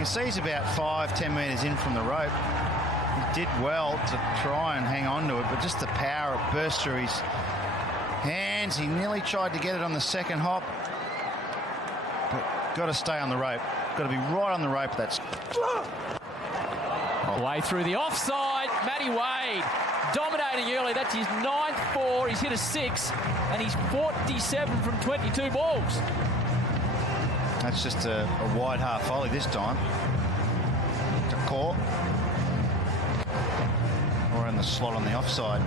can see he's about 5-10 metres in from the rope. He did well to try and hang on to it, but just the power, it burst through his hands. He nearly tried to get it on the second hop. But got to stay on the rope. Got to be right on the rope. That's way through the offside. Matty Wade dominating early. That's his 9th 4. He's hit a 6, and he's 47 from 22 balls. That's just a wide half volley this time. To court. Or in the slot on the offside.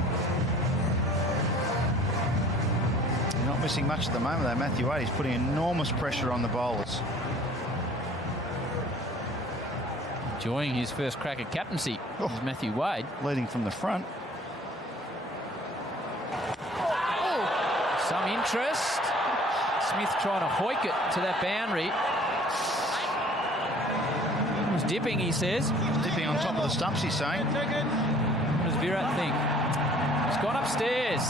You're not missing much at the moment though, Matthew Wade. He's putting enormous pressure on the bowlers. Enjoying his first crack at captaincy is Matthew Wade. Leading from the front. Some interest. Smith trying to hoik it to that boundary. He was dipping, he says. Dipping on top of the stumps, he's saying. What does Virat think? He's gone upstairs.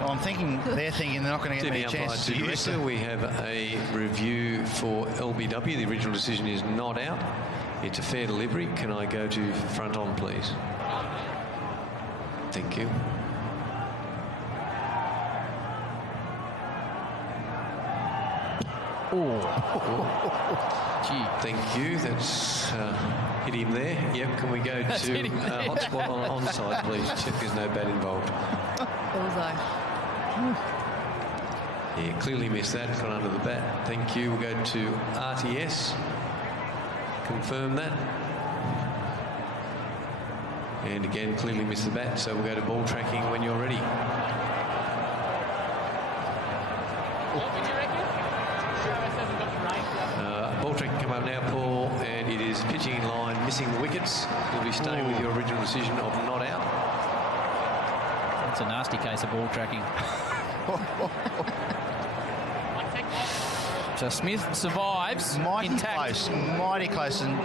Well, I'm thinking they're thinking they're not going to get many chances to use it. We have a review for LBW. The original decision is not out. It's a fair delivery. Can I go to front on, please? Thank you. Gee. Thank you. That's hit him there. Yep. Can we go to hotspot on onside, please? Check there's no bat involved. Bullseye. Yeah, clearly missed that. Gone under the bat. Thank you. We'll go to RTS. Confirm that. And again, clearly missed the bat. So we'll go to ball tracking when you're ready. Ball tracking come up now, Paul, and it is pitching in line, missing the wickets. You'll be staying with your original decision of not out. That's a nasty case of ball tracking. So Smith survives. Mighty close, mighty close. And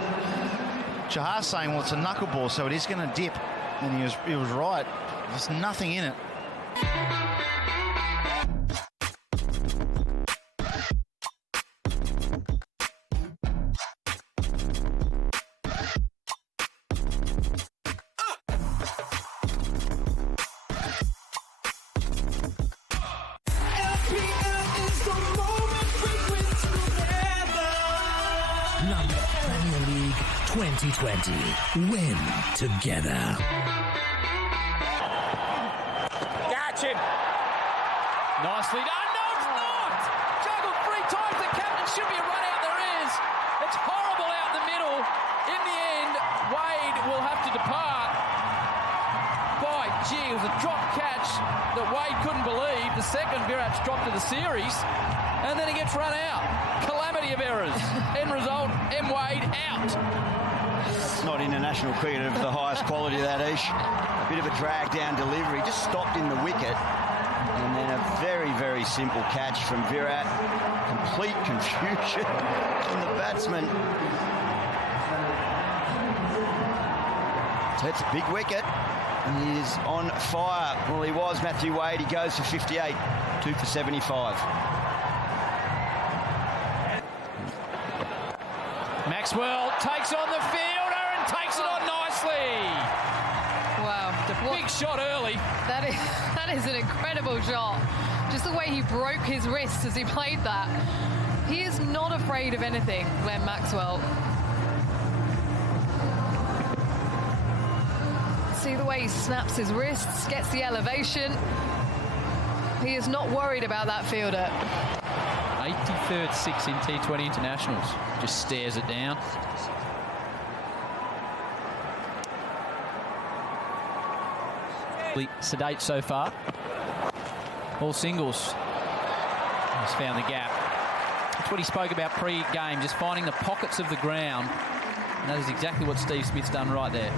Chahar's saying, well, it's a knuckleball, so it is going to dip. And he was right. There's nothing in it. Number Premier League 2020. Win together. Catch him. Nicely done. No, it's not. Juggled 3 times. The captain should be a run out. There is. It's horrible out in the middle. In the end, Wade will have to depart. By gee, it was a drop catch that Wade couldn't believe. The second Virat's dropped to the series. And then he gets run out. Calamity of errors. End result, M. Wade out. Not international cricket of the highest quality of that, Ish. A bit of a drag down delivery, just stopped in the wicket. And then a very, very simple catch from Virat. Complete confusion from the batsman. So it's a big wicket. And he is on fire. Well, he was, Matthew Wade. He goes for 58, 2 for 75. Maxwell takes on the fielder and takes it on nicely. Wow. The big shot early. That is an incredible shot. Just the way he broke his wrist as he played that. He is not afraid of anything, Glenn Maxwell. See the way he snaps his wrists, gets the elevation. He is not worried about that fielder. 83rd 6 in T20 internationals. Just stares it down. Sedate so far. All singles. He's found the gap. That's what he spoke about pre-game, just finding the pockets of the ground. And that is exactly what Steve Smith's done right there.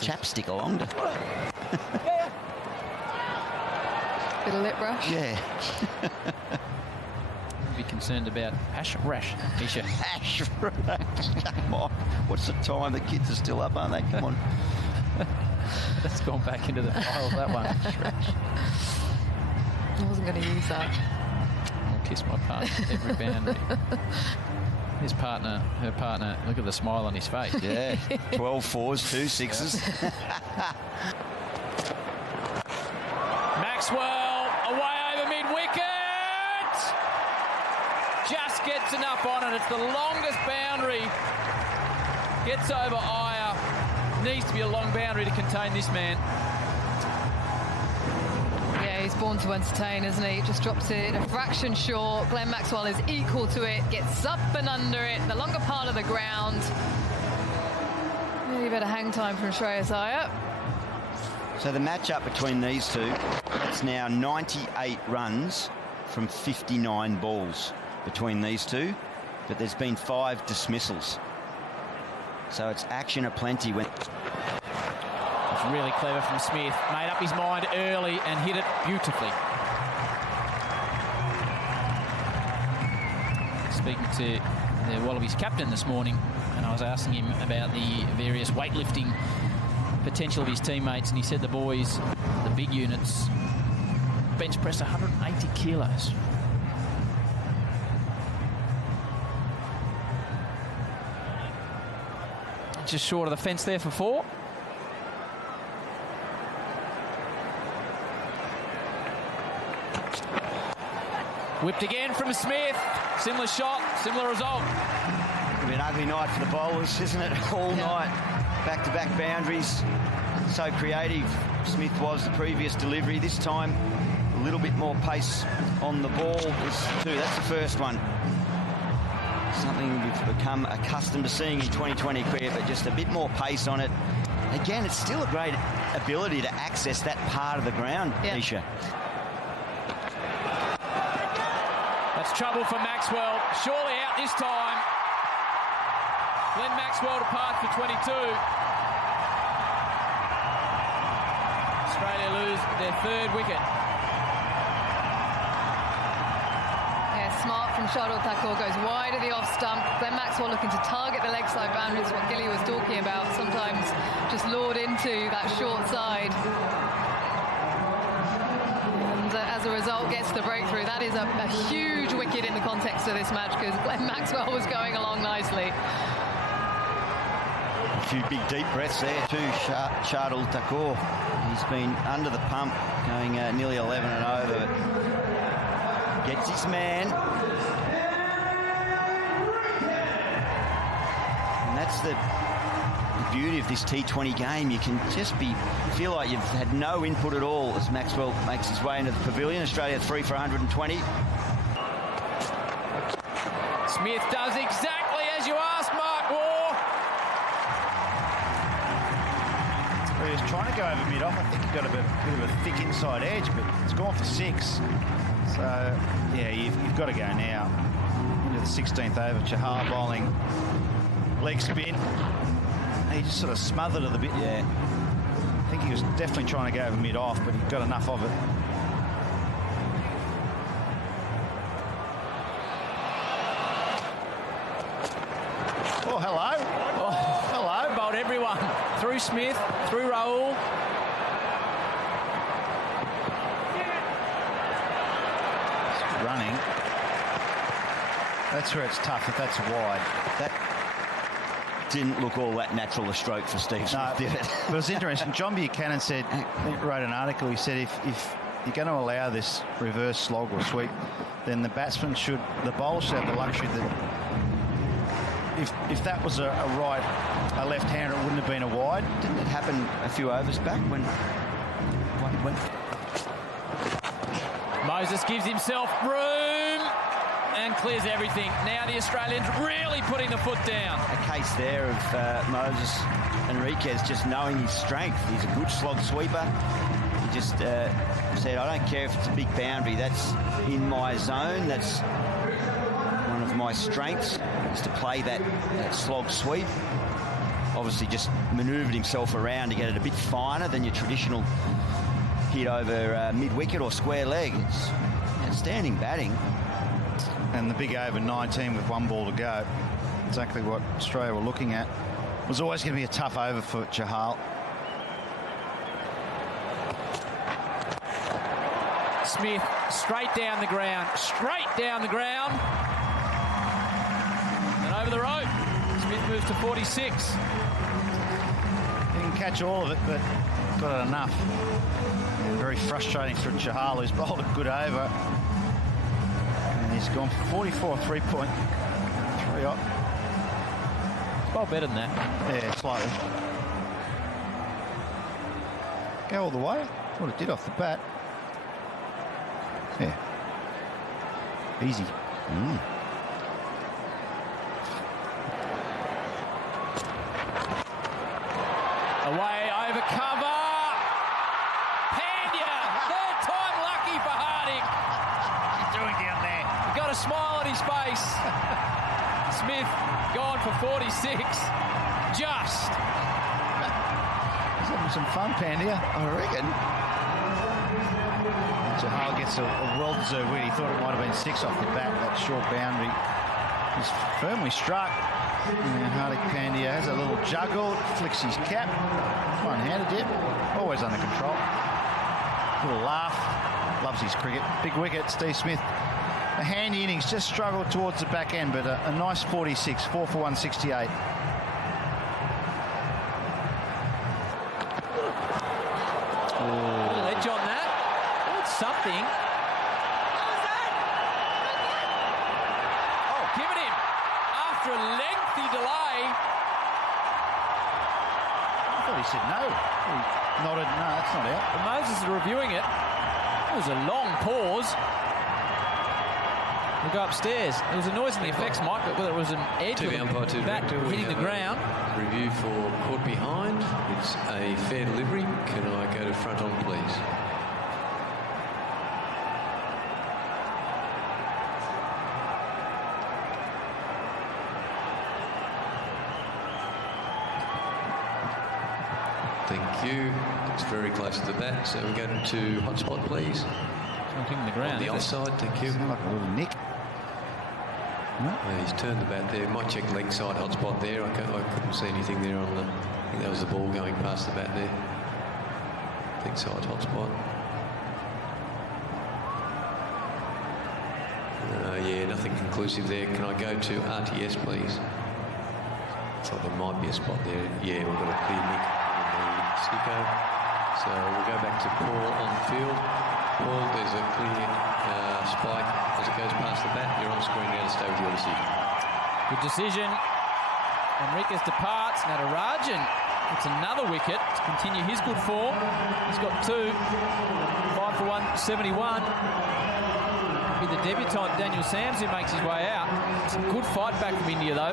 Chapstick along to. Bit of lip brush. Yeah. Be concerned about hash rash, Misha. Hash rash. Come on. What's the time? The kids are still up, aren't they? Come on. That's gone back into the files, that one. I wasn't going to use that. piss my pants every boundary. His partner, her partner, look at the smile on his face. Yeah, 12 fours, 2 sixes. Maxwell, away over mid-wicket. Just gets enough on it. It's the longest boundary. Gets over Iyer. Needs to be a long boundary to contain this man. Yeah, he's born to entertain, isn't he? Just drops it a fraction short. Glenn Maxwell is equal to it, gets up and under it, the longer part of the ground. Really better hang time from Shreyas Iyer. So the match-up between these two, it's now 98 runs from 59 balls between these two, but there's been 5 dismissals. So it's action aplenty. It's really clever from Smith. Made up his mind early and hit it beautifully. Speaking to the Wallabies captain this morning, and I was asking him about the various weightlifting potential of his teammates, and he said the boys, the big units, bench press 180 kilos. Just short of the fence there for 4. Whipped again from Smith. Similar shot, similar result. It'll be an ugly night for the bowlers, isn't it? All night, back-to-back boundaries. So creative Smith was the previous delivery. This time, a little bit more pace on the ball. There's 2. That's the first one. Something we've become accustomed to seeing in 2020 cricket, but just a bit more pace on it. Again, it's still a great ability to access that part of the ground, Nisha. That's trouble for Maxwell. Surely out this time. Glenn Maxwell departs for 22. Australia lose their 3rd wicket. Smart from Shardul Thakur goes wide of the off stump. Glenn Maxwell looking to target the leg side boundaries, what Gilly was talking about. Sometimes just lured into that short side. And as a result, gets the breakthrough. That is a huge wicket in the context of this match because Glenn Maxwell was going along nicely. A few big deep breaths there to Shardul Thakur. He's been under the pump, going nearly 11 and over. Gets his man. And that's the beauty of this T20 game. You can just feel like you've had no input at all as Maxwell makes his way into the pavilion. Australia 3 for 120. Smith does exactly as you asked, Mark Waugh. Well, he was trying to go over mid-off. I think he got a bit of a thick inside edge, but it's gone for 6. So, yeah, you've got to go now into the 16th over. Chahar bowling leg spin. He just sort of smothered it a bit. Yeah. I think he was definitely trying to go over mid-off, but he got enough of it. Oh, hello. Oh, hello. Bowled everyone. Through Smith, through Rahul. Running. That's where it's tough if that's wide. That didn't look all that natural a stroke for Steve Smith, did it? But it was interesting. John Buchanan said, wrote an article, he said if you're going to allow this reverse slog or sweep, then the bowler should have the luxury that if that was a left-hander, it wouldn't have been a wide. Didn't it happen a few overs back when went? Moses gives himself room and clears everything. Now the Australians really putting the foot down. A case there of Moses Enriquez just knowing his strength. He's a good slog sweeper. He just said, I don't care if it's a big boundary. That's in my zone. That's one of my strengths, is to play that slog sweep. Obviously just manoeuvred himself around to get it a bit finer than your traditional hit over mid-wicket or square leg. It's outstanding batting. And the big over 19 with 1 ball to go. Exactly what Australia were looking at. It was always going to be a tough over for Chahal. Smith Straight down the ground. And over the rope. Smith moves to 46. Didn't catch all of it, but got it enough. Very frustrating for Chahal, who's bowled a good over. And he's gone for 44, 3.3 off. Well, better than that. Yeah, slightly. Go all the way. Thought it did off the bat. Yeah. Easy. Away, over cover. Pandya, third time lucky for Hardik. What's he doing down there? He got a smile on his face. Smith gone for 46. Just. He's having some fun, Pandya, I reckon. Chahal gets a well-deserved win. He thought it might have been 6 off the bat, that short boundary. He's firmly struck. Hardik Pandya has a little juggle, flicks his cap. One-handed, yeah. Always under control. Little laugh. Loves his cricket. Big wicket, Steve Smith. A handy innings, just struggled towards the back end, but a nice 46, 4 for 168. Edge on that. That's something. Oh, give it him. After a lengthy delay. I thought he said no. He nodded, no, that's not out. But Moses is reviewing it. It was a long pause. We'll go upstairs. There was a noise in the effects mic, but whether it was an edge or the bat hitting the ground. Review for caught behind. It's a fair delivery. Can I go to front on, please? Thank you. It's very close to the bat, so we go to hotspot, please. Hitting the ground. On the offside, thank you. Like a little nick. Yeah, he's turned the bat there. Might check leg side hotspot there. I couldn't see anything there on the. I think that was the ball going past the bat there. Leg side hotspot. Yeah, nothing conclusive there. Can I go to RTS, please? Looks like there might be a spot there. Yeah, we've got a clear nick in the sicko. So we'll go back to Paul on the field. Paul, there's a clear spike as it goes past the bat. You're on screen now to stay with your decision. Good decision. Enriquez departs. Natarajan gets another wicket to continue his good form. He's got 2. 5 for 171. Be the debutant Daniel Sams who makes his way out. Some good fight back from India though.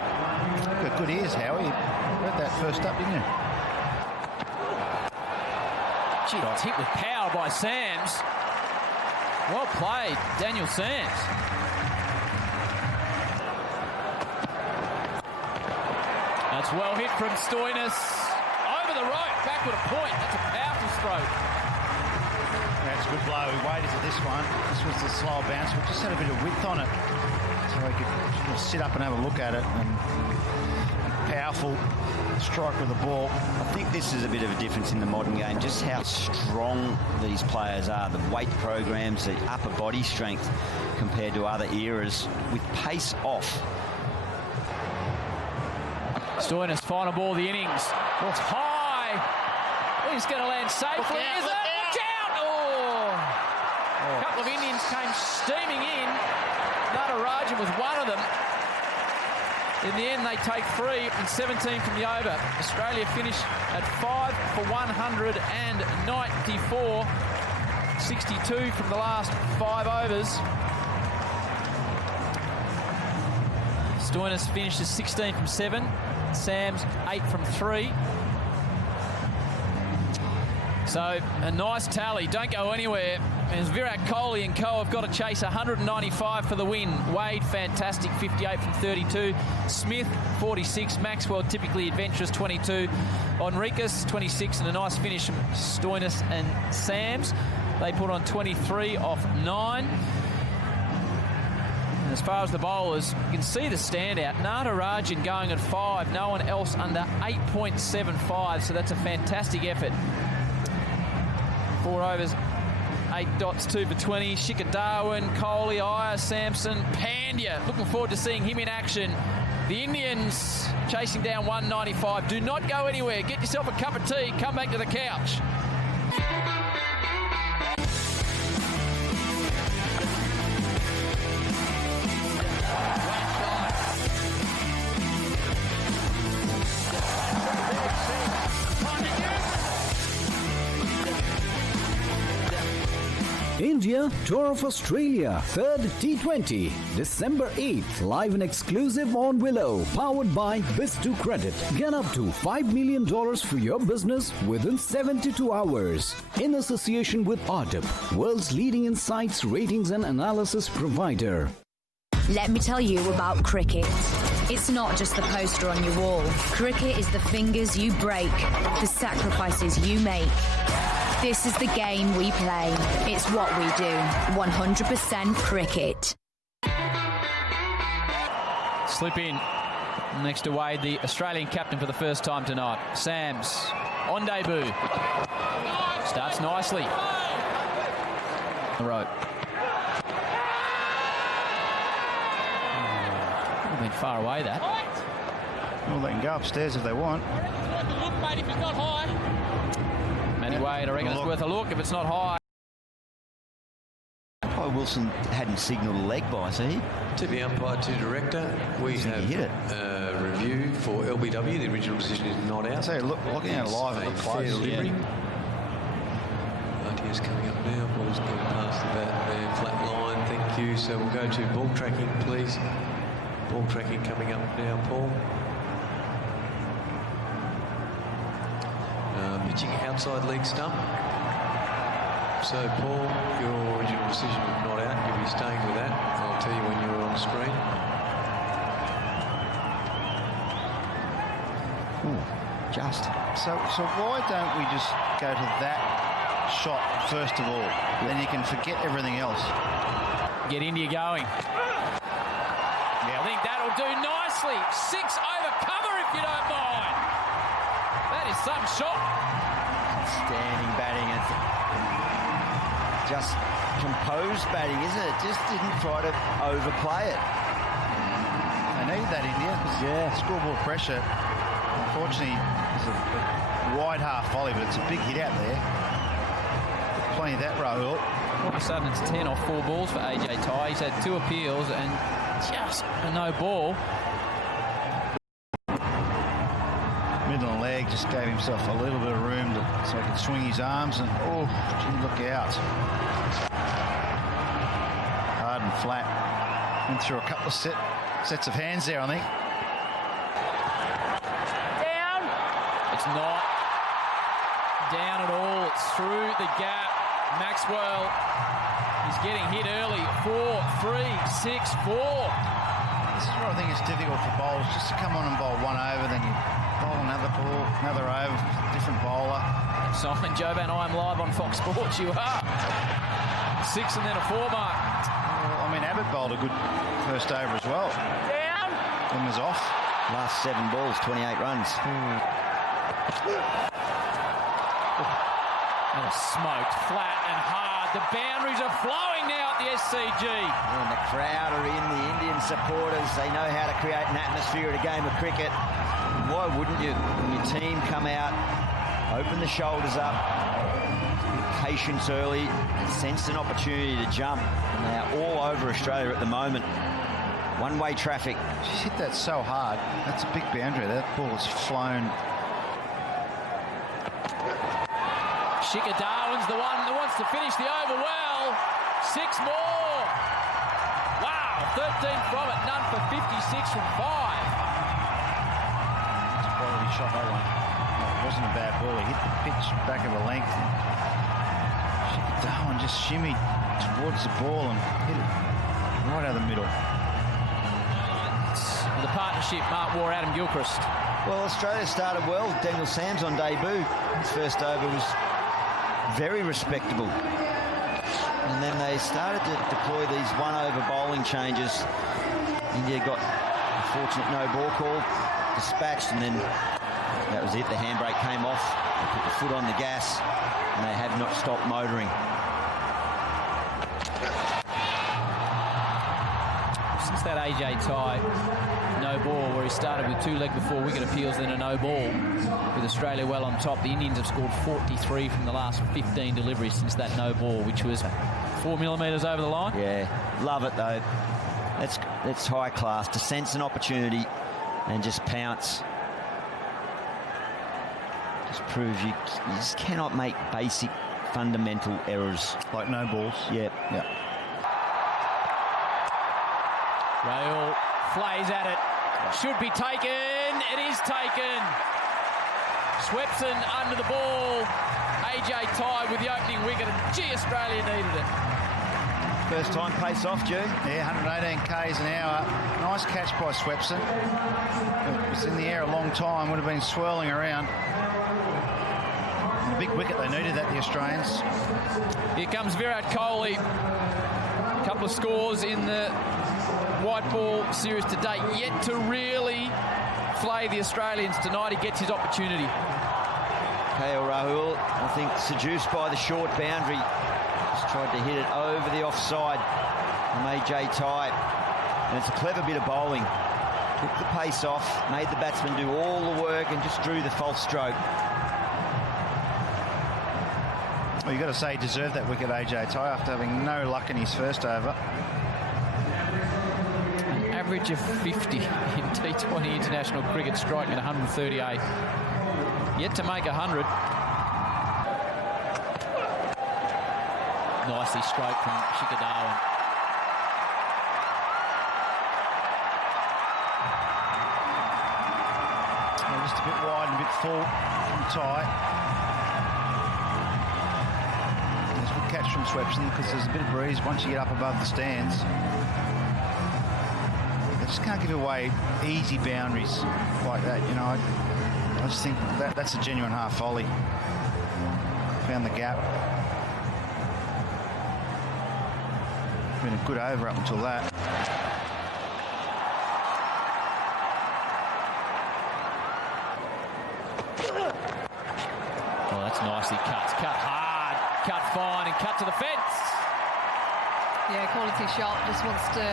Got good ears, Howie. Read that first up, didn't you? Gee, it's hit with power by Sams. Well played, Daniel Sams. That's well hit from Stoinis. Over the rope, backward a point. That's a powerful stroke. That's a good blow. He waited for this one. This was the slower bounce, but just had a bit of width on it. So he could just sit up and have a look at it. And powerful strike with the ball. I think this is a bit of a difference in the modern game, just how strong these players are, the weight programs, the upper body strength compared to other eras with pace off. Stoinis, final ball of the innings. It's high. He's going to land safely. Is it? Watch out! Oh! A couple of Indians came steaming in. Natarajan was one of them. In the end, they take 3 and 17 from the over. Australia finish at 5 for 194. 62 from the last 5 overs. Stoinis finishes 16 from 7. Sams 8 from 3. So a nice tally. Don't go anywhere. As Virat Kohli and co have got to chase 195 for the win. Wade, fantastic, 58 from 32. Smith, 46. Maxwell, typically adventurous, 22. Enriquez, 26, and a nice finish from Stoinis and Sams. They put on 23 off 9. And as far as the bowlers, you can see the standout. Natarajan going at 5. No one else under 8.75, so that's a fantastic effort. 4 overs, 8 dots, 2 for 20. Shika Darwin, Coley, Iyer, Sampson, Pandya. Looking forward to seeing him in action. The Indians chasing down 195. Do not go anywhere. Get yourself a cup of tea. Come back to the couch. India Tour of Australia, 3rd T20, December 8th, live and exclusive on Willow, powered by Biz2 Credit. Get up to $5 million for your business within 72 hours. In association with Ardip, world's leading insights, ratings and analysis provider. Let me tell you about cricket. It's not just the poster on your wall. Cricket is the fingers you break, the sacrifices you make. This is the game we play. It's what we do. 100% cricket. Slip in next to Wade, the Australian captain for the first time tonight. Sams on debut. Starts nicely. The rope. Could have been far away, that. Well, they can go upstairs if they want. Look, mate, if it's not high. Matty Wade, I reckon it's worth a look if it's not high. Oh, Wilson hadn't signalled a leg by, see? To the umpire to director, we have a review for LBW. The original decision is not out. So looking at it live, it looks close. Delivery. RTS coming up now. Ball's going past the bat there. Flat line, thank you. So we'll go to ball tracking, please. Ball tracking coming up now, Paul. Pitching outside leg stump. So, Paul, your original decision was not out. You'll be staying with that. I'll tell you when you're on screen. Ooh, just. So why don't we just go to that shot first of all? Then you can forget everything else. Get India going. Yeah, I think that'll do nicely. 6 over cover if you don't mind. That is some shot. Standing batting. It's just composed batting, isn't it? Just didn't try to overplay it. They need that, India. Yeah. Scoreboard pressure. Unfortunately, it's a wide half volley, but it's a big hit out there. Plenty of that, Rahul. All of a sudden, it's 10 off 4 balls for AJ Tye. He's had 2 appeals and just a no ball. Middle and leg just gave himself a little bit of room so he could swing his arms and, oh, gee, look out. Hard and flat. Went through a couple of sets of hands there, I think. Down. It's not down at all. It's through the gap. Maxwell is getting hit early. 4, 3, 6, 4. This is where I think it's difficult for bowlers, just to come on and bowl one over, then you bowl another ball, another over, different bowler. Simon Joban, I am live on Fox Sports. You are. 6 and then a 4 mark. Well, I mean, Abbott bowled a good first over as well. Down. Then was off. Last 7 balls, 28 runs. That was smoked, flat and hard. The boundaries are flowing now at the SCG. And the crowd are in, the Indian supporters. They know how to create an atmosphere at a game of cricket. Why wouldn't you? When your team come out, open the shoulders up, patience early, sensed an opportunity to jump. And they are all over Australia at the moment. One-way traffic. She's hit that so hard. That's a big boundary. That ball has flown. Shika Darwin's the one that wants to finish the over well. 6 more. Wow, 13 from it, none for 56 from 5. It's a quality shot, that one. It wasn't a bad ball. He hit the pitch back of the length. Shika Darwin just shimmied towards the ball and hit it right out of the middle. The partnership, Mark Waugh, Adam Gilchrist. Well, Australia started well. Daniel Sams on debut. His first over was very respectable. And then they started to deploy these one-over bowling changes. India got a fortunate no-ball call, dispatched, and then that was it. The handbrake came off. They put the foot on the gas, and they have not stopped motoring. since that AJ tie no ball, where he started with 2 leg before wicket appeals, then a no ball, with Australia well on top. The Indians have scored 43 from the last 15 deliveries since that no ball, which was 4 millimetres over the line. Yeah, love it though. That's high class, to sense an opportunity and just pounce. Just proves you just cannot make basic fundamental errors. Like no balls. Yeah. Rail flays at it. Should be taken. It is taken. Swepson under the ball. AJ tied with the opening wicket. And gee, Australia needed it. First time pace off, June. Yeah, 118 k's an hour. Nice catch by Swepson. It was in the air a long time. Would have been swirling around. A big wicket they needed that, the Australians. Here comes Virat Kohli. A couple of scores in the white ball series to date. Yet to really flay the Australians. Tonight he gets his opportunity. KL Rahul, I think, seduced by the short boundary. Just tried to hit it over the offside from AJ Tye. And it's a clever bit of bowling. Took the pace off, made the batsman do all the work and just drew the false stroke. Well, you've got to say he deserved that wicket, AJ Tye, after having no luck in his first over. An average of 50 in T20 international cricket, striking at 138. Yet to make 100. Nicely stroked from Shikadawan. Just a bit wide and a bit full from Tye. It's a good catch from Swepson because there's a bit of breeze once you get up above the stands. They just can't give away easy boundaries like that, you know. I just think that's a genuine half volley. Found the gap. Been a good over up until that. Oh, that's nicely cut. Cut hard, cut fine, and cut to the fence. Yeah, quality shot. Just wants to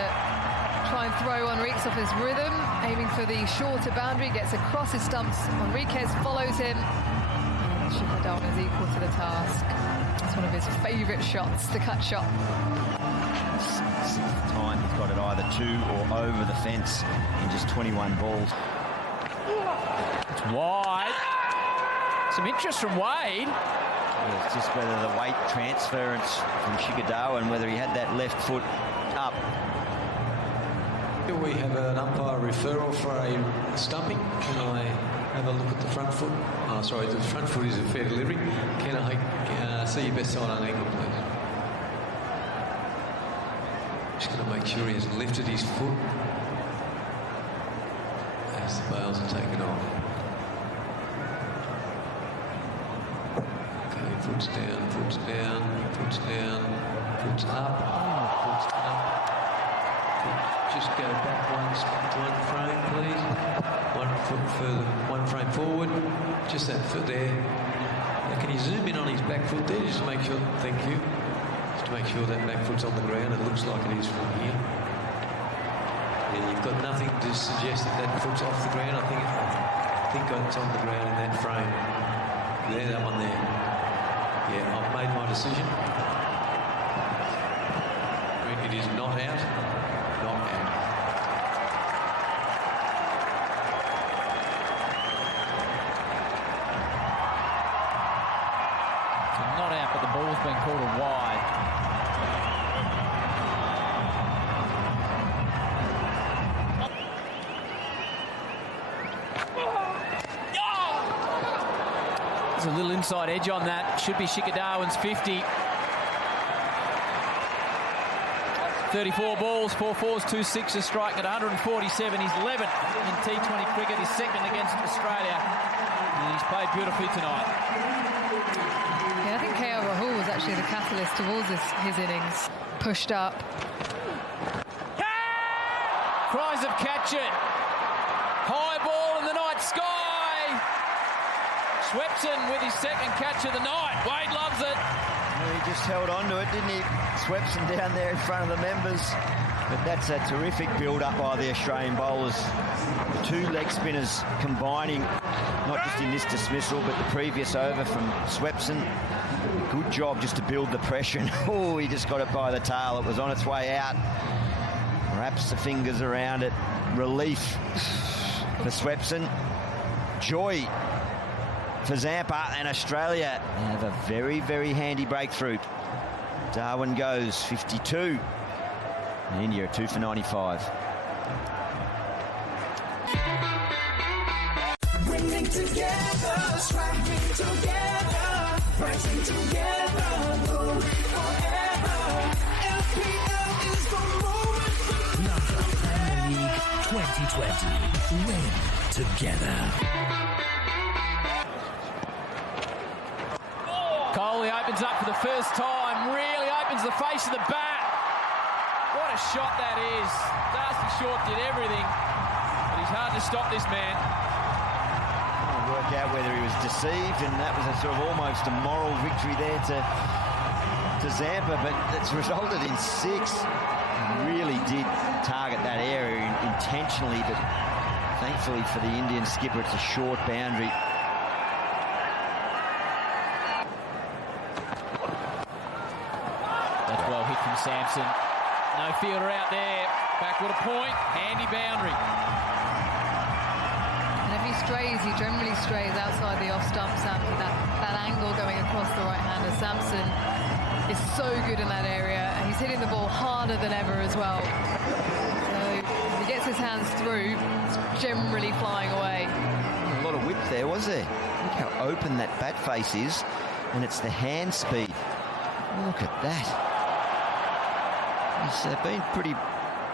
try and throw Enriquez off his rhythm, aiming for the shorter boundary, gets across his stumps. Enriquez follows him. And Shikadawan is equal to the task. It's one of his favourite shots, the cut shot. Sixth time he's got it either to or over the fence in just 21 balls. It's wide. Some interest from Wade. Yeah, it's just whether the weight transference from Shikadawan, whether he had that left foot up. We have an umpire referral for a stumping. Can I have a look at the front foot? Oh, sorry, the front foot is a fair delivery. Can I see your best side on angle, please? Just going to make sure he has lifted his foot as the bails are taken off. Okay, foot's down, foot's down, foot's down, foot's up, foot's up. Just go back one frame, please. 1 foot further, 1 frame forward. Just that foot there. Now, can you zoom in on his back foot there? Just to make sure, thank you. Just to make sure that back foot's on the ground. It looks like it is from here. Yeah, you've got nothing to suggest that that foot's off the ground. I think it's on the ground in that frame. There, that one there. Yeah, I've made my decision. It is not out. Not out. So not out, but the ball's been called a wide. There's a little inside edge on that. Should be Shikadawan's 50. 34 balls, 4 fours, 2 sixes, striking at 147. He's 11th in T20 cricket. He's second against Australia. And he's played beautifully tonight. Yeah, I think KL Rahul was actually the catalyst towards his innings. Pushed up. Cries of catch it. High ball in the night sky. Swepson with his second catch of the night. Wade loves it. Well, he just held on to it, didn't he? Swepson down there in front of the members. But that's a terrific build-up by the Australian bowlers. Two leg spinners combining, not just in this dismissal, but the previous over from Swepson. Good job just to build the pressure. And, oh, he just got it by the tail. It was on its way out. Wraps the fingers around it. Relief for Swepson. Joy for Zampa, and Australia have a very, very handy breakthrough. Darwin goes 52. And India 2 for 95. Winning together, striving together, rising together, glory forever. LPL is the moment. London Premier League 2020. Win together. Kohli opens up for the first time, really opens the face of the bat. What a shot that is. Darcy Short did everything, but he's hard to stop this man. Trying to work out whether he was deceived, and that was a sort of almost a moral victory there to Zampa, but it's resulted in 6. He really did target that area intentionally, but thankfully for the Indian skipper, it's a short boundary. That's well hit from Sampson. No fielder out there. Backward a point. Handy boundary. And if he strays, he generally strays outside the off stump, Sampson. That angle going across the right-hander. Sampson is so good in that area, and he's hitting the ball harder than ever as well. So if he gets his hands through, it's generally flying away. A lot of whip there, was there? Look how open that bat face is, and it's the hand speed. Look at that. He's been pretty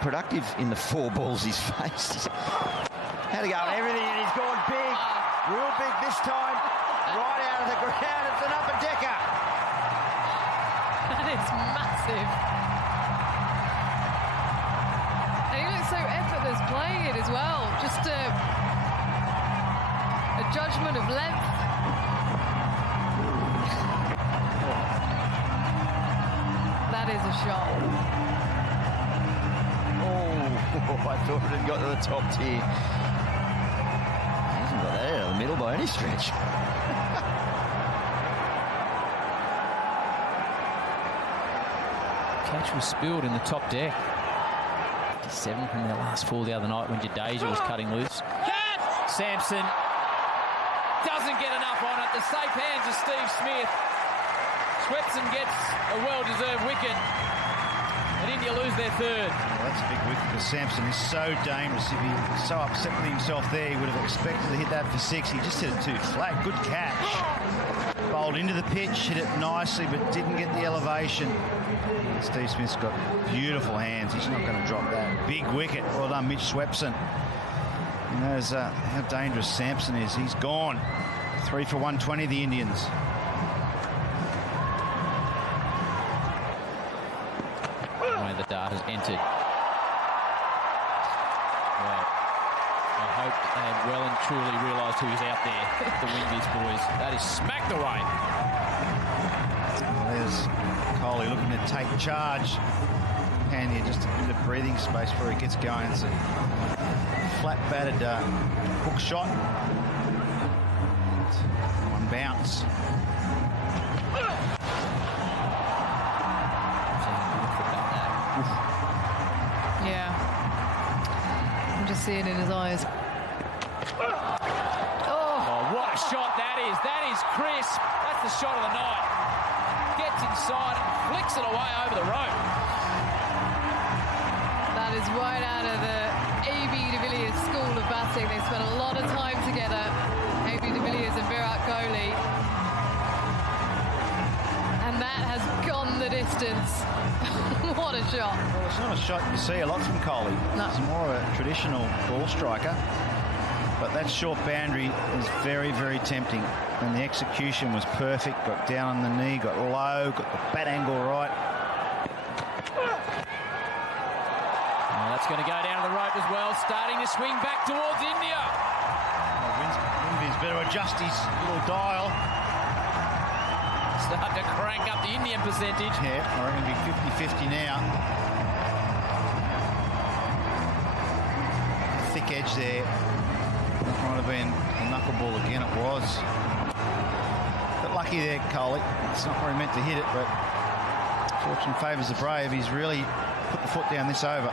productive in the 4 balls he's faced. Had to go on everything, and he's gone big. Real big this time. Right out of the ground. It's an upper decker. That is massive. And he looks so effortless playing it as well. Just a judgment of length. That is a shot. Oh, I thought it had got to the top tier. He hasn't got that out of the middle by any stretch. Catch was spilled in the top deck. 7 from their last 4 the other night when Jadeja was cutting loose. Sampson doesn't get enough on it. The safe hands of Steve Smith. Swepson gets a well-deserved wicket. And India lose their 3rd. Well, that's a big wicket because Sampson is so dangerous. If he's so upset with himself there, he would have expected to hit that for 6. He just hit it too flat. Good catch. Bowled into the pitch, hit it nicely, but didn't get the elevation. Steve Smith's got beautiful hands. He's not going to drop that. Big wicket. Well done, Mitch Swepson. He knows how dangerous Sampson is. He's gone. 3 for 120, the Indians. The dart has entered. Well, I hope they have well and truly realised who is out there, the Windies boys. That is smacked away. Well, there's Kohli looking to take charge. Pandia just a bit of breathing space before he gets going. It's a flat batted hook shot. One bounce. Yeah. I'm just seeing it in his eyes. Oh, what a shot that is. That is crisp. That's the shot of the night. Gets inside and flicks it away over the rope. That is right out of the A.B. de Villiers school of batting. They spent a lot of time together, A.B. de Villiers and Virat Kohli. And that has gone the distance. What a shot. Well, it's not a shot you see a lot from Kohli. No. It's more of a traditional ball striker. But that short boundary is very, very tempting. And the execution was perfect. Got down on the knee, got low, got the bat angle right. Well, that's going to go down to the rope as well. Starting to swing back towards India. Winby's better adjust his little dial. Starting to crank up the Indian percentage. Yeah, I reckon it'll be 50-50 now. thick edge there. That might have been a knuckleball again. It was. But lucky there, Coley. It's not where he meant to hit it, but fortune favours the brave. He's really put the foot down this over.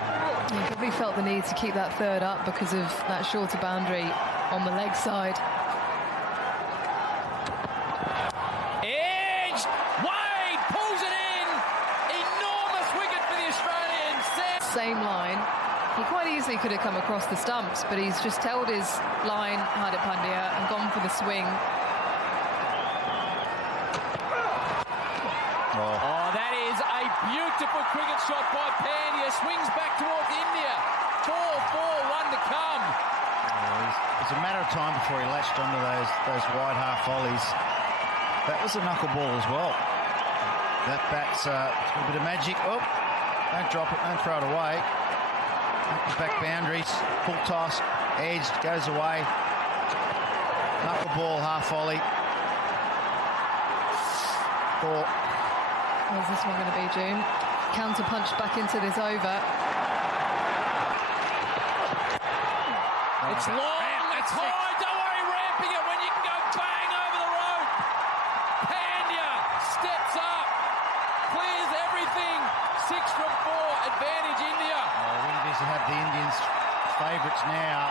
He probably felt the need to keep that third up because of that shorter boundary on the leg side. Edge! Wade pulls it in! Enormous wicket for the Australians. Same line. He quite easily could have come across the stumps, but he's just held his line, Hardik Pandya, and gone for the swing. Oh, that is a beautiful cricket shot by Pandya. Swings back towards India. 4-4, 1 to come. It was a matter of time before he latched onto those wide half volleys. That was a knuckleball as well. That bat's a bit of magic. Oh, don't drop it, don't throw it away. Back boundaries, full toss, edged, goes away. Knuckleball, half volley. 4. Where's this one going to be, June? Counter punch back into this over. It's long, it's high, don't worry, ramping it when you can go bang over the rope. Pandya steps up, clears everything. 6 from 4, advantage India. Windies have the Indians' favourites now.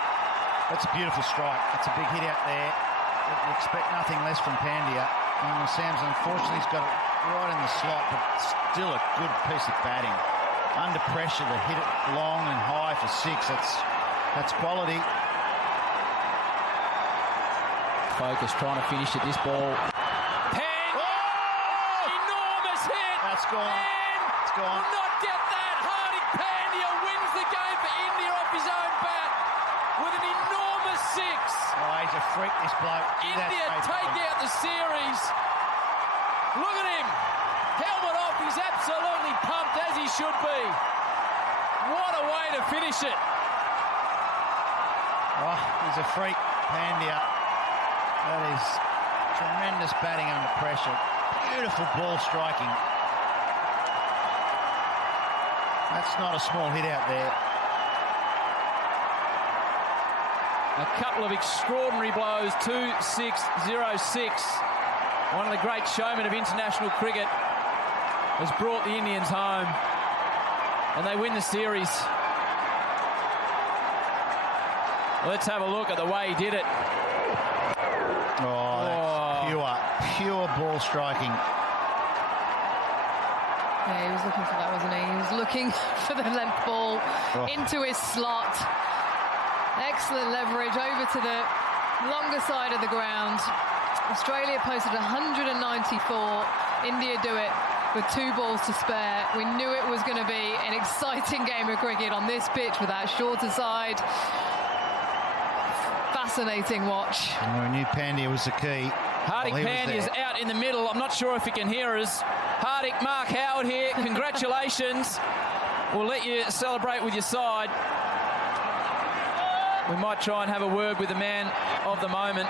That's a beautiful strike. That's a big hit out there. You expect nothing less from Pandya. And Sam's unfortunately has got it right in the slot, but still a good piece of batting. Under pressure to hit it long and high for 6. That's quality. Focus trying to finish at this ball. Pandya! Oh! Enormous hit! That's gone. It's gone. Will not get that. Hardik Pandya wins the game for India off his own bat with an enormous 6. Oh, he's a freak, this bloke. India take out the series. Look at him. Helmet off. He's absolutely pumped, as he should be. What a way to finish it. Oh, he's a freak, Pandya. That is tremendous batting under pressure. Beautiful ball striking. That's not a small hit out there. A couple of extraordinary blows. 2-6-0-6. One of the great showmen of international cricket has brought the Indians home, and they win the series. Let's have a look at the way he did it. Oh, that's pure ball striking. Yeah, he was looking for that, wasn't he? He was looking for the length ball into his slot. Excellent leverage over to the longer side of the ground. Australia posted 194. India do it with 2 balls to spare. We knew it was going to be an exciting game of cricket on this pitch with that shorter side. Fascinating watch. And we knew Pandya was the key. Hardik Pandya's out in the middle. I'm not sure if he can hear us. Hardik, Mark Howard here. Congratulations. We'll let you celebrate with your side. We might try and have a word with the man of the moment.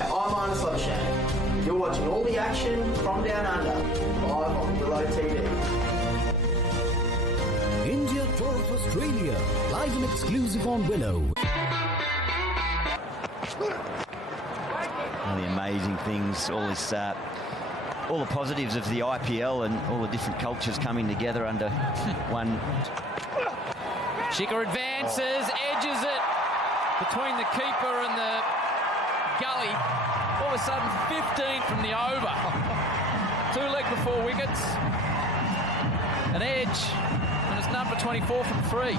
I'm Arnold Slushan. You're watching all the action from down under, live on Willow TV. India Tour of Australia, live and exclusive on Willow. One of the amazing things, all the positives of the IPL and all the different cultures coming together under one. Shikhar advances, edges it between the keeper and the gully. All of a sudden, 15 from the over. 2 leg before wickets. An edge, and it's number 24 from 3. Gee,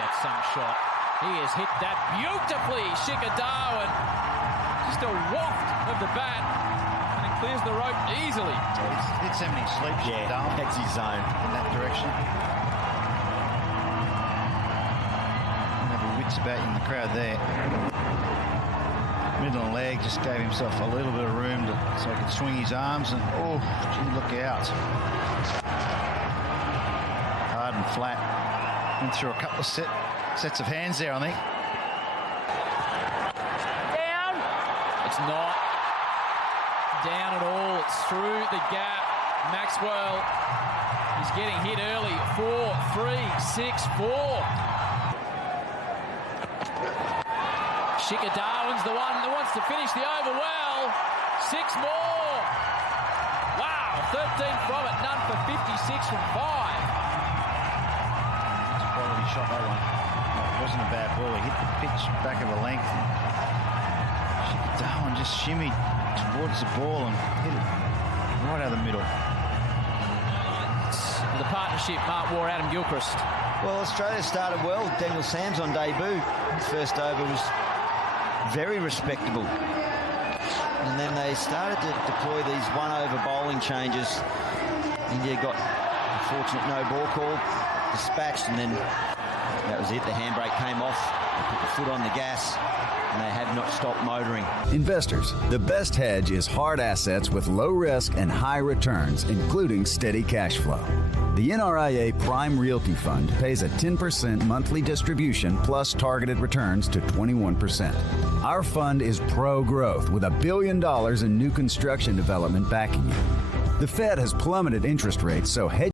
that's some shot. He has hit that beautifully, Shikhar Dhawan. Just a waft of the bat, and it clears the rope easily. He's hit so many sleeps. Yeah, that's his zone. In that direction. Never wits about in the crowd there. Middle and leg just gave himself a little bit of room so he could swing his arms, and oh, gee, look out. Hard and flat. Went through a couple of sets of hands there, I think. Down. It's not down at all. It's through the gap. Maxwell is getting hit early. 4-3-6-4. Shika Darwin's the one that wants to finish the over well. 6 more. Wow, 13 from it, none for 56 from 5. It's a quality shot, that one. It wasn't a bad ball. He hit the pitch back of the length. Shika Darwin just shimmied towards the ball and hit it right out of the middle. The partnership, Mark Waugh, Adam Gilchrist. Well, Australia started well. Daniel Sams on debut. His first over was very respectable. And then they started to deploy these one-over bowling changes. India got a fortunate no ball call, dispatched, and then that was it. The handbrake came off. They put the foot on the gas, and they have not stopped motoring. Investors, the best hedge is hard assets with low risk and high returns, including steady cash flow. The NRIA Prime Realty Fund pays a 10% monthly distribution plus targeted returns to 21%. Our fund is pro-growth with $1 billion in new construction development backing it. The Fed has plummeted interest rates, so hedge